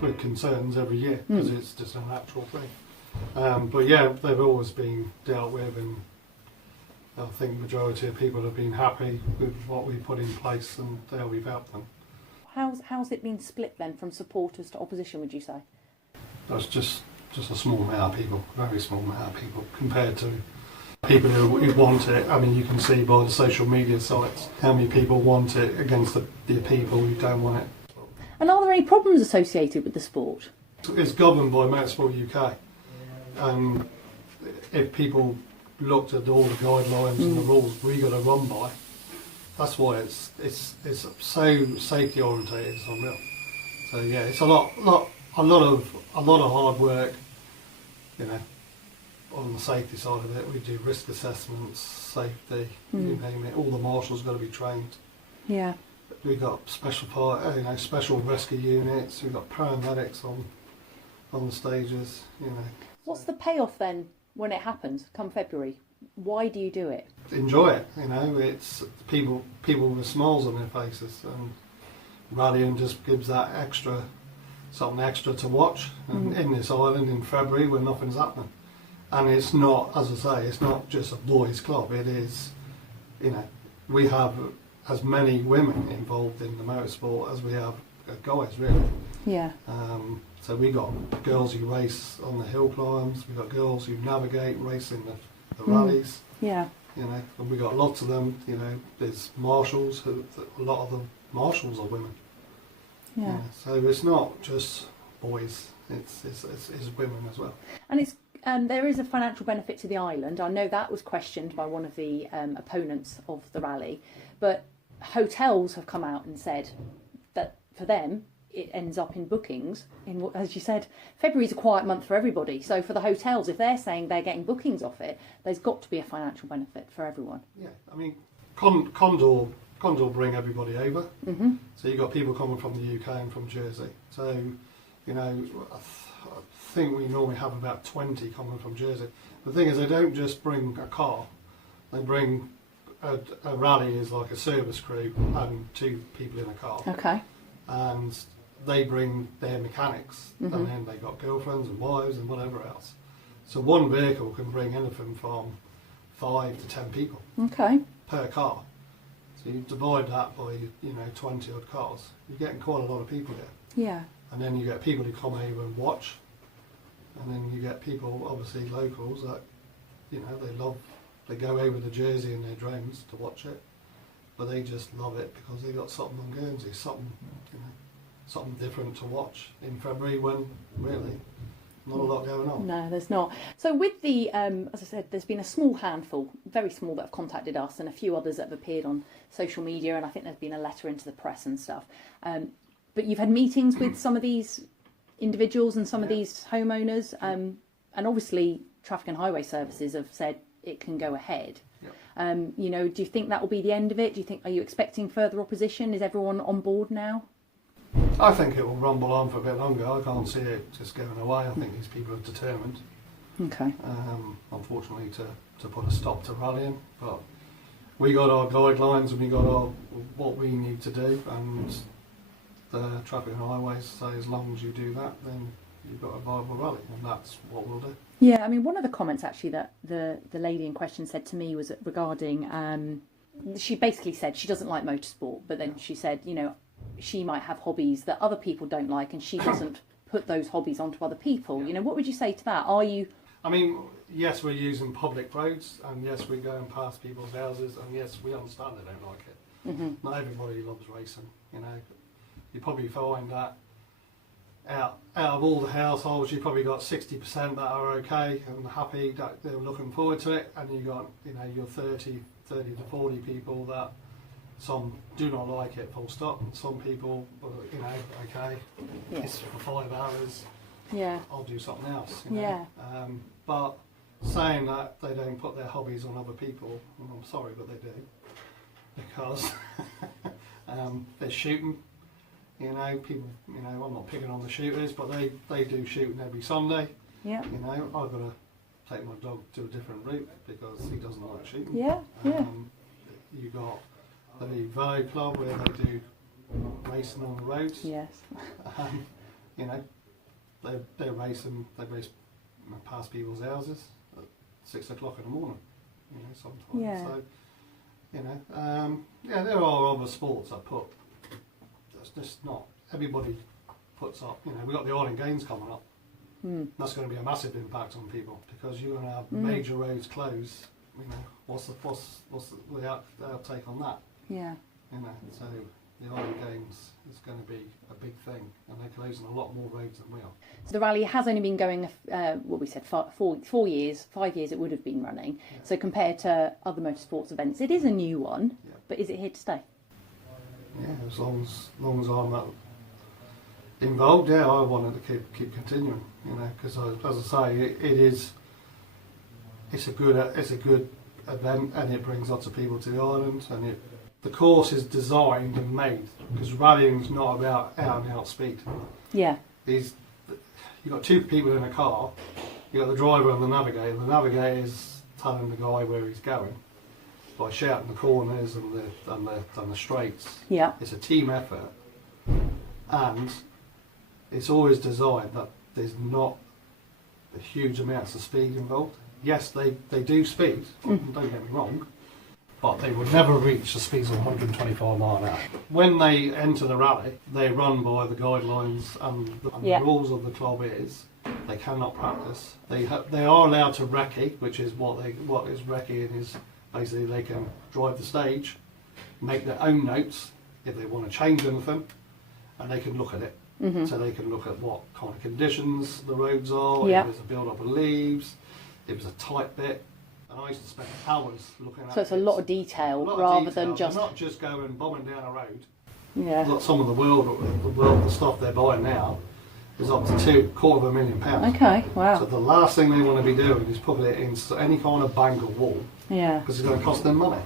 with concerns every year because it's just a natural thing. But yeah, they've always been dealt with, and I think the majority of people have been happy with what we put in place and how we've helped them. How's it been split then from supporters to opposition, would you say? That's just a small amount of people, very small amount of people compared to people who want it. I mean, you can see by the social media sites how many people want it against the people who don't want it. And are there any problems associated with the sport? It's governed by Motorsport UK, and if people looked at all the guidelines and the rules we got to run by, that's why it's so safety orientated. It's unreal. So yeah, it's a lot of hard work, you know. On the safety side of it, we do risk assessments, safety, you name it. All the marshals got to be trained. Yeah. We got special rescue units. We've got paramedics on the stages. You know. What's the payoff then when it happens come February? Why do you do it? Enjoy it. You know, it's people with smiles on their faces, and rallying just gives that something extra to watch. And in this island in February when nothing's happening. And it's not, as I say, it's not just a boys' club. It is, you know, we have as many women involved in the motorsport as we have guys, really. Yeah. So we got girls who race on the hill climbs. We got girls who navigate, racing the rallies. Yeah. You know, and we got lots of them. You know, there's marshals. A lot of the marshals are women. Yeah. You know, so it's not just boys. It's women as well. And it's. There is a financial benefit to the island. I know that was questioned by one of the opponents of the rally, but hotels have come out and said that for them it ends up in bookings. As you said, February's a quiet month for everybody. So for the hotels, if they're saying they're getting bookings off it, there's got to be a financial benefit for everyone. Yeah, I mean, Condor bring everybody over. Mm-hmm. So you've got people coming from the UK and from Jersey. So, you know, I think we normally have about 20 coming from Jersey. The thing is, they don't just bring a car. They bring a rally is like a service crew and 2 people in a car. Okay. And they bring their mechanics, and then they got girlfriends and wives and whatever else. So one vehicle can bring anything from 5 to 10 people. Okay. Per car. So you divide that by 20 odd cars. You're getting quite a lot of people there. Yeah. And then you get people who come over and watch. And then you get people, obviously locals, that, they go over to Jersey in their drones to watch it, but they just love it because they got something on Guernsey, something different to watch in February when really not a lot going on. No, there's not. So with the, as I said, there's been a small handful, very small, that have contacted us, and a few others that have appeared on social media, and I think there's been a letter into the press and stuff. But you've had meetings with some of these individuals and some of these homeowners, and obviously Traffic and Highway Services have said it can go ahead. Yep. Do you think that will be the end of it? Are you expecting further opposition? Is everyone on board now? I think it will rumble on for a bit longer. I can't see it just going away. I think these people are determined. Okay. Unfortunately, to put a stop to rallying, but we got our guidelines and we got what we need to do, and the Traffic and Highways say as long as you do that, then you've got a viable rally, and that's what we'll do. Yeah, I mean, one of the comments actually that the lady in question said to me was regarding, she basically said she doesn't like motorsport, but then she said, she might have hobbies that other people don't like, and she doesn't put those hobbies onto other people. What would you say to that? Are you... I mean, yes, we're using public roads, and yes, we're going past people's houses, and yes, we understand they don't like it. Mm-hmm. Not everybody loves racing, You probably find that out of all the households, you probably got 60% that are okay and happy, that they're looking forward to it, and you got your 30 to 40 people that some do not like it, full stop, and some people, okay, it's for 5 hours, I'll do something else. But saying that they don't put their hobbies on other people, well, I'm sorry, but they do, because they're shooting. People, I'm not picking on the shooters, but they do shooting every Sunday. Yeah. I've got to take my dog to a different route because he doesn't like shooting. Yeah, You got the Valley Club where they do racing on the roads. Yes. you know, they race past people's houses at 6 o'clock in the morning, you know, sometimes. Yeah. So, you know, yeah, there are other sports that put, that's just not, everybody puts up, you know, we've got the Island Games coming up. That's going to be a massive impact on people because you're going to have major roads closed. You know, what's the outtake on that? Yeah. You know, so the Island Games is going to be a big thing, and they're closing a lot more roads than we are. So the rally has only been going, what we said, 4 years, 5 years it would have been running. Yeah. So compared to other motorsports events, it is a new one, Yeah. but is it here to stay? Yeah, as long as I'm involved, yeah, I wanted to keep continuing, you know, because as I say, it's a good event, and it brings lots of people to the island, and the course is designed and made because rallying's not about out and out speed. Yeah. You've got two people in a car, you've got the driver and the navigator. The navigator is telling the guy where he's going by shouting the corners and the straights. Yeah. It's a team effort, and it's always designed that there's not a huge amounts of speed involved. Yes, they do speed, don't get me wrong, but they would never reach the speeds of 125 mile an hour. When they enter the rally, they run by the guidelines, and the rules of the club is they cannot practice. They are allowed to recce, which is what is recceing is basically they can drive the stage, make their own notes if they want to change anything, and they can look at it. So they can look at what kind of conditions the roads are, if there's a build-up of leaves, if it's a tight bit. And I used to spend hours looking at it. So it's a lot of detail rather than just... not just going bombing down a road. Yeah. Like some of the stuff they're buying now is up to £250,000. Okay, wow. So the last thing they want to be doing is putting it in any kind of bank or wall. Yeah. Because it's going to cost them money.